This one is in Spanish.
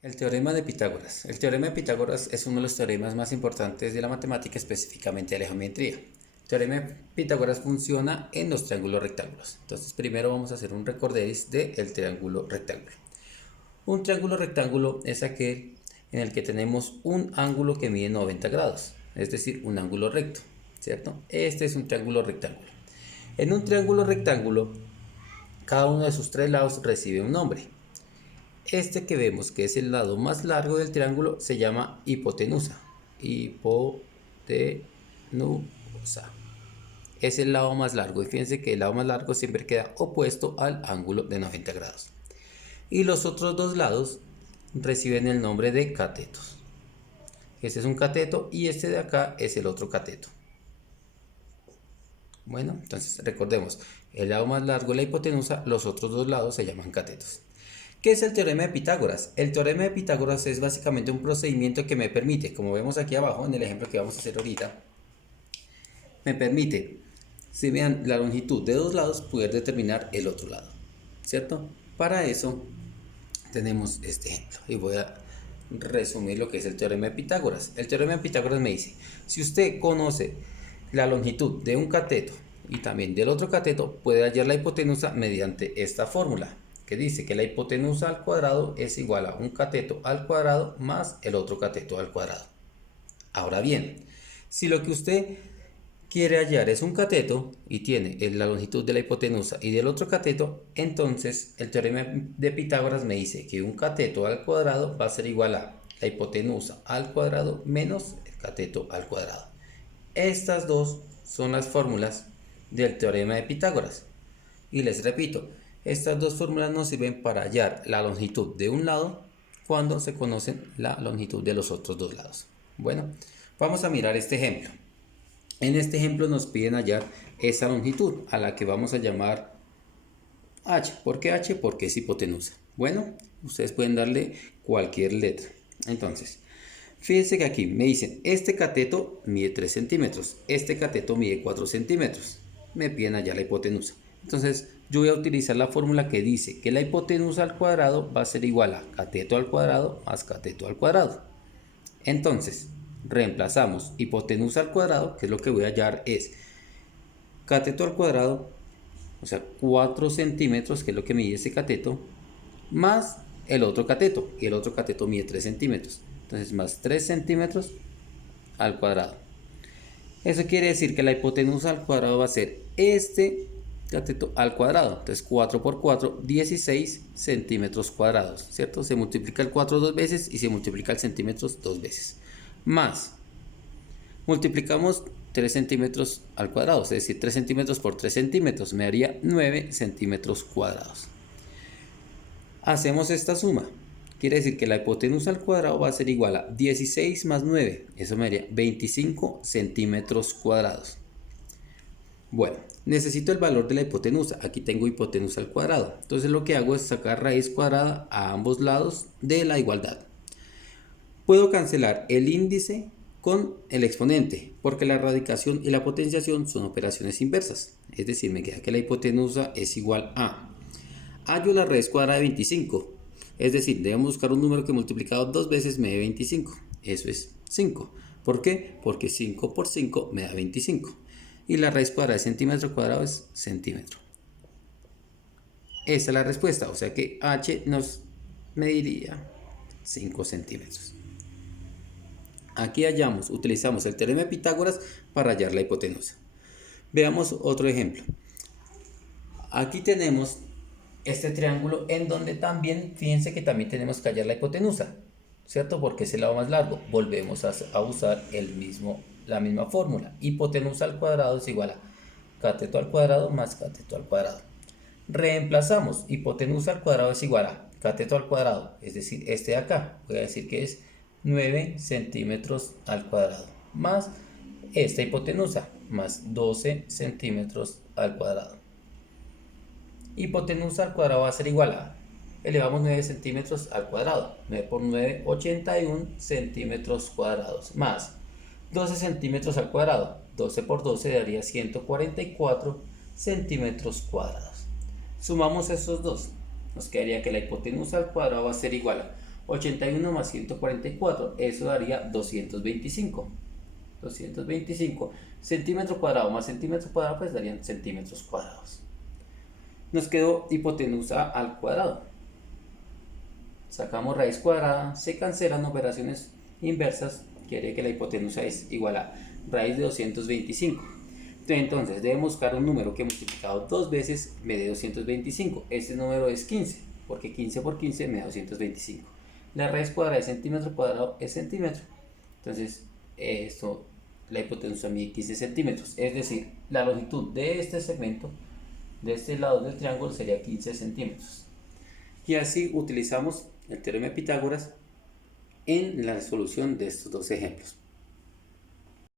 El teorema de Pitágoras. El teorema de Pitágoras es uno de los teoremas más importantes de la matemática, específicamente de la geometría. El teorema de Pitágoras funciona en los triángulos rectángulos. Entonces, primero vamos a hacer un recorderis del triángulo rectángulo. Un triángulo rectángulo es aquel en el que tenemos un ángulo que mide 90 grados, es decir, un ángulo recto, ¿cierto? Este es un triángulo rectángulo. En un triángulo rectángulo, cada uno de sus tres lados recibe un nombre. Este que vemos que es el lado más largo del triángulo se llama hipotenusa. Hipotenusa. Es el lado más largo y fíjense que el lado más largo siempre queda opuesto al ángulo de 90 grados. Y los otros dos lados reciben el nombre de catetos. Este es un cateto y este de acá es el otro cateto. Bueno, entonces recordemos, el lado más largo es la hipotenusa, los otros dos lados se llaman catetos. ¿Qué es el teorema de Pitágoras? El teorema de Pitágoras es básicamente un procedimiento que me permite, como vemos aquí abajo en el ejemplo que vamos a hacer ahorita, me permite, si vean la longitud de dos lados, poder determinar el otro lado, ¿cierto? Para eso tenemos este ejemplo y voy a resumir lo que es el teorema de Pitágoras. El teorema de Pitágoras me dice, si usted conoce la longitud de un cateto y también del otro cateto, puede hallar la hipotenusa mediante esta fórmula, que dice que la hipotenusa al cuadrado es igual a un cateto al cuadrado más el otro cateto al cuadrado. Ahora bien, si lo que usted quiere hallar es un cateto y tiene la longitud de la hipotenusa y del otro cateto, entonces el teorema de Pitágoras me dice que un cateto al cuadrado va a ser igual a la hipotenusa al cuadrado menos el cateto al cuadrado. Estas dos son las fórmulas del teorema de Pitágoras. Y les repito, estas dos fórmulas nos sirven para hallar la longitud de un lado cuando se conocen la longitud de los otros dos lados. Bueno, vamos a mirar este ejemplo. En este ejemplo nos piden hallar esa longitud a la que vamos a llamar h. ¿Por qué h? Porque es hipotenusa. Bueno, ustedes pueden darle cualquier letra. Entonces, fíjense que aquí me dicen, este cateto mide 3 centímetros, este cateto mide 4 centímetros. Me piden hallar la hipotenusa. Entonces, yo voy a utilizar la fórmula que dice que la hipotenusa al cuadrado va a ser igual a cateto al cuadrado más cateto al cuadrado. Entonces, reemplazamos hipotenusa al cuadrado, que es lo que voy a hallar es cateto al cuadrado, o sea, 4 centímetros, que es lo que mide ese cateto, más el otro cateto, y el otro cateto mide 3 centímetros. Entonces, más 3 centímetros al cuadrado. Eso quiere decir que la hipotenusa al cuadrado va a ser este cateto al cuadrado. Entonces 4 por 4, 16 centímetros cuadrados, ¿cierto? Se multiplica el 4 dos veces y se multiplica el centímetros dos veces. Más, multiplicamos 3 centímetros al cuadrado, es decir, 3 centímetros por 3 centímetros, me daría 9 centímetros cuadrados. Hacemos esta suma. Quiere decir que la hipotenusa al cuadrado va a ser igual a 16 más 9, eso me daría 25 centímetros cuadrados. Bueno, necesito el valor de la hipotenusa. Aquí tengo hipotenusa al cuadrado. Entonces lo que hago es sacar raíz cuadrada a ambos lados de la igualdad. Puedo cancelar el índice con el exponente, porque la radicación y la potenciación son operaciones inversas. Es decir, me queda que la hipotenusa es igual a... hallo la raíz cuadrada de 25. Es decir, debemos buscar un número que multiplicado dos veces me dé 25. Eso es 5. ¿Por qué? Porque 5 por 5 me da 25. Y la raíz cuadrada de centímetro cuadrado es centímetro. Esa es la respuesta, o sea que h nos mediría 5 centímetros. Aquí utilizamos el teorema de Pitágoras para hallar la hipotenusa. Veamos otro ejemplo. Aquí tenemos este triángulo en donde también, fíjense que también tenemos que hallar la hipotenusa, ¿cierto? Porque es el lado más largo. Volvemos a usar la misma fórmula. Hipotenusa al cuadrado es igual a cateto al cuadrado más cateto al cuadrado. Reemplazamos. Hipotenusa al cuadrado es igual a cateto al cuadrado, es decir, este de acá. Voy a decir que es 9 centímetros al cuadrado. Más esta hipotenusa, más 12 centímetros al cuadrado. Hipotenusa al cuadrado va a ser igual a, elevamos 9 centímetros al cuadrado, 9 por 9, 81 centímetros cuadrados, más 12 centímetros al cuadrado, 12 por 12 daría 144 centímetros cuadrados. Sumamos estos dos, nos quedaría que la hipotenusa al cuadrado va a ser igual a 81 más 144, eso daría 225. 225 centímetro cuadrado más centímetro cuadrado, pues darían centímetros cuadrados. Nos quedó hipotenusa al cuadrado. Sacamos raíz cuadrada, se cancelan operaciones inversas, quiere que la hipotenusa es igual a raíz de 225. Entonces debemos buscar un número que multiplicado dos veces me dé 225. Este número es 15, porque 15 por 15 me da 225. La raíz cuadrada de centímetro cuadrado es centímetro. Entonces la hipotenusa mide 15 centímetros. Es decir, la longitud de este segmento, de este lado del triángulo, sería 15 centímetros. Y así utilizamos el teorema de Pitágoras en la resolución de estos dos ejemplos.